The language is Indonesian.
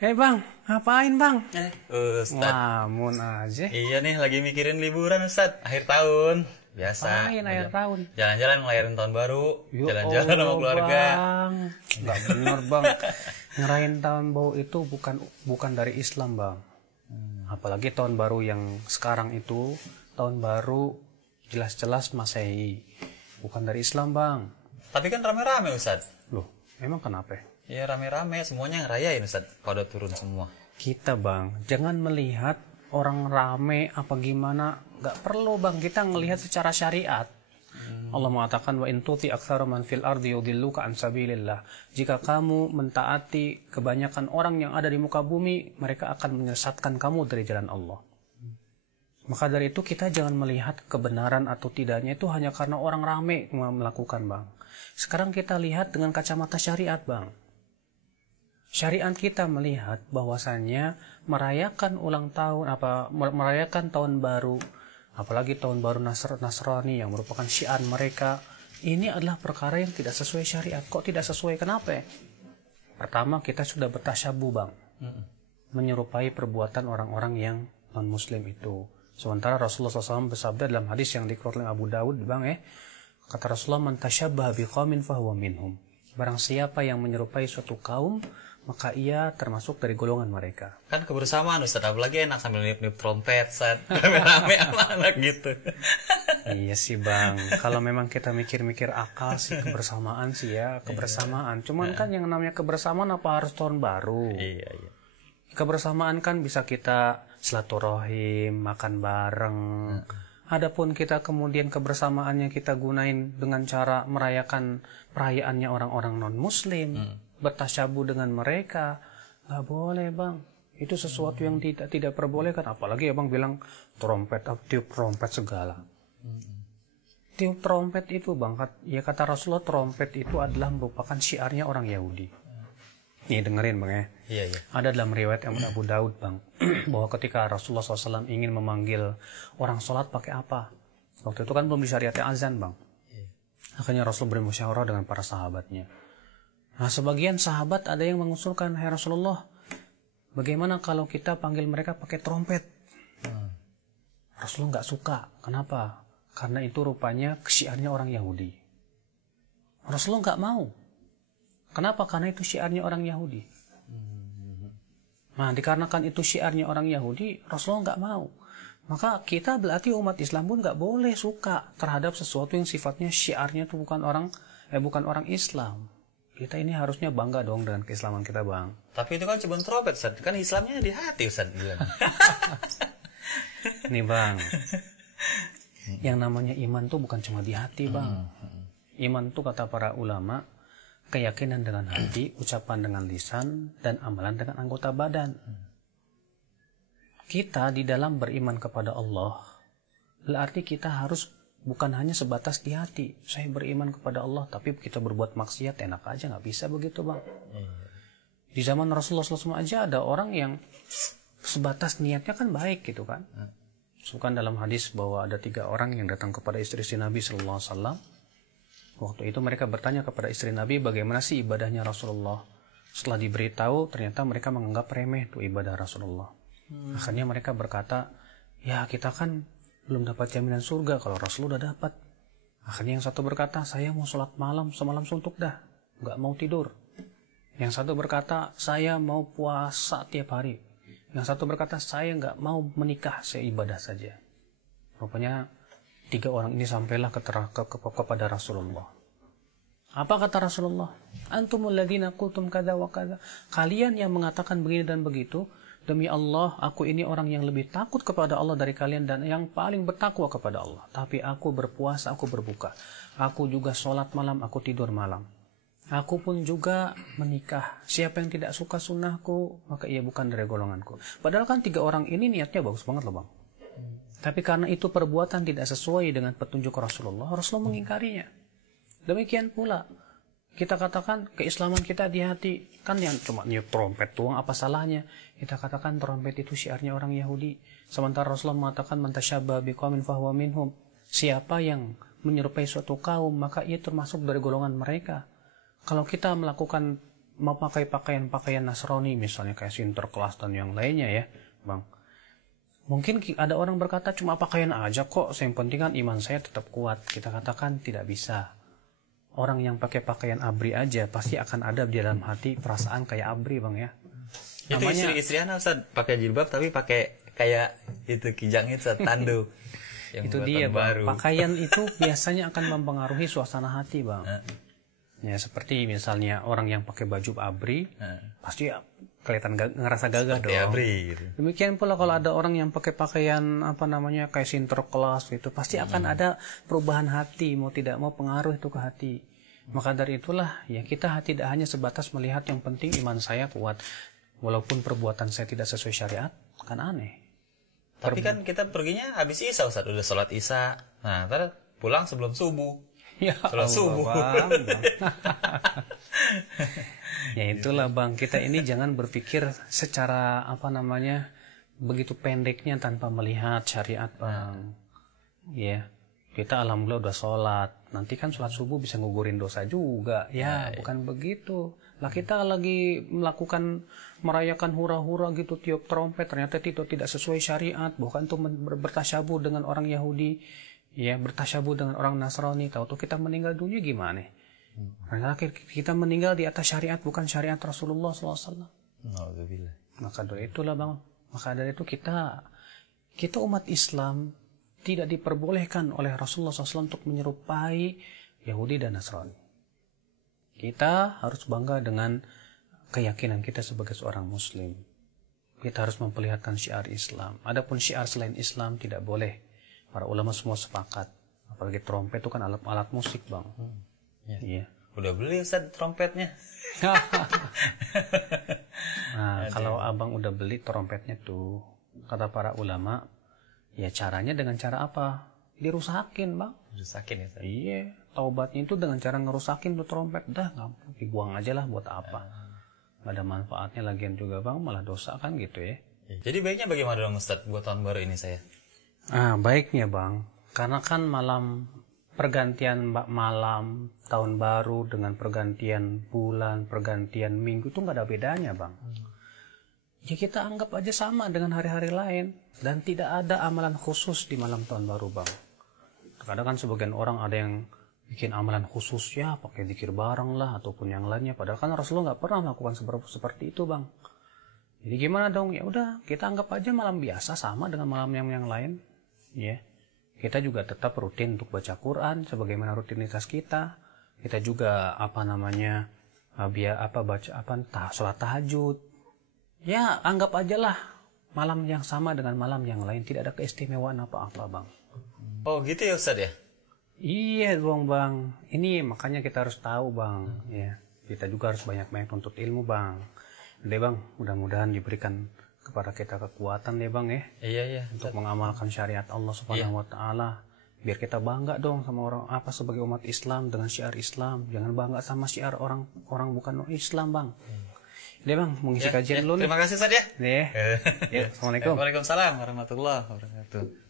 Bang, ngapain bang? Ustad. Lamun aja. Iya nih lagi mikirin liburan Ustad, akhir tahun. Biasa. Ngapain akhir tahun? Jalan-jalan ngelahirin tahun baru. Ya Jalan-jalan sama Allah, keluarga. Bang. Nggak bener bang. Ngerayain tahun baru itu bukan dari Islam bang. Apalagi tahun baru yang sekarang itu tahun baru jelas-jelas Masehi. Bukan dari Islam bang. Tapi kan rame-rame Ustad. Loh, emang kenapa? Ya rame-rame, semuanya ngerayain Ustad. Pada turun semua. Kita bang, jangan melihat orang rame apa gimana. Gak perlu bang, kita ngelihat secara syariat. Allah mengatakan wa in tuti aktsara man fil ardi yudilluka an sabilillah. Jika kamu mentaati kebanyakan orang yang ada di muka bumi, mereka akan menyesatkan kamu dari jalan Allah. Maka dari itu kita jangan melihat kebenaran atau tidaknya itu hanya karena orang rame melakukan bang. Sekarang kita lihat dengan kacamata syariat bang. Syariat kita melihat bahwasannya merayakan ulang tahun merayakan tahun baru, apalagi tahun baru Nasrani yang merupakan syiar mereka, ini adalah perkara yang tidak sesuai syariat. Kok tidak sesuai? Kenapa? Pertama, kita sudah bertasyabuh bang, menyerupai perbuatan orang-orang yang non muslim itu. Sementara Rasulullah SAW bersabda dalam hadis yang dikeluarkan oleh Abu Dawud bang, kata Rasulullah, man tasyabbaha biqaumin fahuwa minhum. Barang siapa yang menyerupai suatu kaum, maka ia termasuk dari golongan mereka. Kan kebersamaan Ustad, apalagi enak sambil niup-niup trompet, Ustad. Rame-rame anak-anak gitu. Iya sih bang, kalau memang kita mikir-mikir akal sih kebersamaan sih ya, kebersamaan. Cuman kan yang namanya kebersamaan apa harus tahun baru? Iya. Kebersamaan kan bisa kita silaturahim, makan bareng. Adapun kita kemudian kebersamaannya kita gunain dengan cara merayakan perayaannya orang-orang non-muslim, bertasyabuh dengan mereka, nggak boleh bang. Itu sesuatu yang tidak perbolehkan. Apalagi abang bilang trompet, tiup trompet segala. Tiup trompet itu bang, ya kata Rasulullah, trompet itu adalah merupakan syiarnya orang Yahudi. Nih dengerin bang ya. Iya. Ada dalam riwayat Abu Daud bang, bahwa ketika Rasulullah SAW ingin memanggil orang sholat pakai apa? Waktu itu kan belum disyariatkan azan bang. Akhirnya Rasul bermusyawarah dengan para sahabatnya. Nah sebagian sahabat ada yang mengusulkan, hai Rasulullah, bagaimana kalau kita panggil mereka pakai trompet? Rasulullah nggak suka. Kenapa? Karena itu rupanya syiarnya orang Yahudi. Rasulullah nggak mau. Kenapa? Karena itu syiarnya orang Yahudi. Nah, dikarenakan itu syiarnya orang Yahudi, Rasulullah nggak mau. Maka kita berarti umat Islam pun nggak boleh suka terhadap sesuatu yang sifatnya syiarnya itu bukan orang Islam. Kita ini harusnya bangga dong dengan keislaman kita bang. Tapi itu kan cuma trompet, Ustad. Kan Islamnya di hati, Ustad. Nih bang, yang namanya iman tuh bukan cuma di hati bang. Iman tuh kata para ulama, keyakinan dengan hati, ucapan dengan lisan, dan amalan dengan anggota badan. Kita di dalam beriman kepada Allah, berarti kita harus bukan hanya sebatas di hati. Saya beriman kepada Allah, tapi kita berbuat maksiat, enak aja, nggak bisa begitu bang. Di zaman Rasulullah SAW aja ada orang yang sebatas niatnya kan baik gitu kan. Bukan dalam hadis bahwa ada 3 orang yang datang kepada istri Nabi SAW. Waktu itu mereka bertanya kepada istri Nabi, bagaimana sih ibadahnya Rasulullah? Setelah diberitahu, ternyata mereka menganggap remeh tuh ibadah Rasulullah. Akhirnya mereka berkata, ya kita kan belum dapat jaminan surga kalau Rasul udah dapat. Akhirnya yang satu berkata, saya mau sholat malam semalam suntuk dah, nggak mau tidur. Yang satu berkata, saya mau puasa tiap hari. Yang satu berkata, saya nggak mau menikah, saya ibadah saja. Rupanya 3 orang ini sampailah kepada Rasulullah. Apa kata Rasulullah? Antumul ladzina qultum kadza wa kadza. Kalian yang mengatakan begini dan begitu, demi Allah, aku ini orang yang lebih takut kepada Allah dari kalian dan yang paling bertakwa kepada Allah. Tapi aku berpuasa, aku berbuka. Aku juga sholat malam, aku tidur malam. Aku pun juga menikah. Siapa yang tidak suka sunnahku, maka ia bukan dari golonganku. Padahal kan 3 orang ini niatnya bagus banget loh bang. Tapi karena itu perbuatan tidak sesuai dengan petunjuk Rasulullah mengingkarinya. Demikian pula, kita katakan keislaman kita di hati. Kan yang cuma niup trompet tuang, apa salahnya? Kita katakan trompet itu syiarnya orang Yahudi. Sementara Rasulullah mengatakan, man tasyabbaha biqaumin fahuwa minhum. Siapa yang menyerupai suatu kaum, maka ia termasuk dari golongan mereka. Kalau kita melakukan mau pakai pakaian Nasrani misalnya kayak Sinterklas dan yang lainnya ya, Bang. Mungkin ada orang berkata cuma pakaian aja kok, yang penting kan iman saya tetap kuat. Kita katakan tidak bisa. Orang yang pakai pakaian ABRI aja pasti akan ada di dalam hati perasaan kayak ABRI, Bang ya. Itu istri anak Ustaz pakai jilbab tapi pakai kayak itu kijang itu tanduk. Itu dia, Bang. Pakaian itu biasanya akan mempengaruhi suasana hati, Bang. Ya seperti misalnya orang yang pakai baju ABRI pasti kelihatan ngerasa gagah seperti dong. ABRI gitu. Demikian pula kalau ada orang yang pakai pakaian kayak Sinterklas gitu, pasti akan ada perubahan hati, mau tidak mau pengaruh itu ke hati. Maka dari itulah ya kita tidak hanya sebatas melihat yang penting iman saya kuat, walaupun perbuatan saya tidak sesuai syariat, kan aneh. Tapi kan kita perginya habis Isya Ustaz, udah sholat Isya. Nah, ntar pulang sebelum subuh. Ya, sholat subuh. Bang. Ya itulah, Bang, kita ini jangan berpikir secara begitu pendeknya tanpa melihat syariat, Bang. Ya, kita alhamdulillah udah sholat, nanti kan sholat subuh bisa ngugurin dosa juga. Ya, bukan begitu. Lah kita lagi merayakan hura-hura gitu, tiup trompet, ternyata itu tidak sesuai syariat, bukan tuh bertasyabuh dengan orang Yahudi, ya bertasyabuh dengan orang Nasrani. Tahu tuh kita meninggal dunia gimana? Karena kita meninggal di atas syariat, bukan syariat Rasulullah SAW. Maka dari itulah, Bang. Maka dari itu kita umat Islam tidak diperbolehkan oleh Rasulullah SAW untuk menyerupai Yahudi dan Nasrani. Kita harus bangga dengan keyakinan kita sebagai seorang Muslim. Kita harus memperlihatkan syiar Islam. Adapun syiar selain Islam tidak boleh. Para ulama semua sepakat. Apalagi trompet itu kan alat musik, Bang. Iya. Udah beli Ustaz trompetnya. Nah, kalau abang udah beli trompetnya tuh, kata para ulama, ya caranya dengan cara apa? Dirusakin, Bang. Dirusakin ya Ustaz? Iya. Taubatnya itu dengan cara ngerusakin tuh trompet. Dah, dibuang aja lah, buat apa? Gak ada manfaatnya lagian juga, Bang. Malah dosa kan gitu ya. Jadi baiknya bagaimana dong Ustaz buat tahun baru ini saya? Baiknya, Bang. Karena kan pergantian malam tahun baru dengan pergantian bulan, pergantian minggu itu nggak ada bedanya, Bang. Ya kita anggap aja sama dengan hari-hari lain, dan tidak ada amalan khusus di malam tahun baru, Bang. Kadang kan sebagian orang ada yang bikin amalan khusus ya, pakai zikir bareng lah ataupun yang lainnya, padahal kan Rasulullah nggak pernah melakukan seperti itu, Bang. Jadi gimana dong? Ya udah, kita anggap aja malam biasa sama dengan malam yang lain, ya. Kita juga tetap rutin untuk baca Quran sebagaimana rutinitas kita. Kita juga sholat tahajud. Ya, anggap aja lah malam yang sama dengan malam yang lain, tidak ada keistimewaan apa-apa, Bang. Oh, gitu ya Ustaz ya? Iya dong, Bang. Ini makanya kita harus tahu, Bang, ya. Kita juga harus banyak-banyak nuntut ilmu, Bang. Udah, Bang, mudah-mudahan diberikan kepada kita kekuatan ya, Bang ya. Iya. Untuk mengamalkan syariat Allah Subhanahu wa taala. Biar kita bangga dong sama sebagai umat Islam dengan syiar Islam. Jangan bangga sama syiar orang bukan Islam, Bang. Udah, Bang, mengisi kajian dulu nih. Terima kasih Ustaz ya. Ya. Assalamualaikum. Waalaikumsalam warahmatullahi wabarakatuh.